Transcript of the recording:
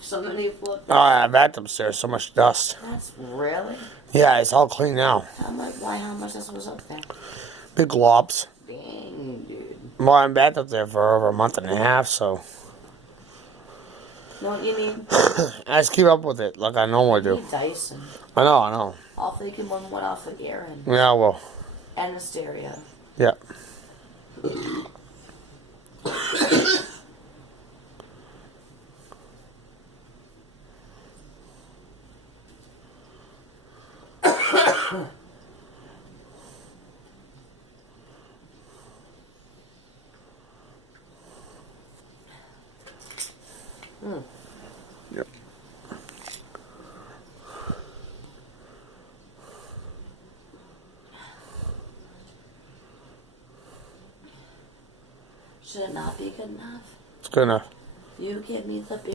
so many flipped. Oh, yeah, bathtub stairs, so much dust. That's really? Yeah, it's all clean now. How much? Why? How much this was up there? Big globs. Dang, dude. Well, I'm back up there for over a month and a half, so You know what you need? I just keep up with it like I normally You do. need Dyson. I know. Off they can run one off of Aaron. Yeah, well, And the stereo. yeah. Yep. Should it not be good enough? It's good enough. You give me the big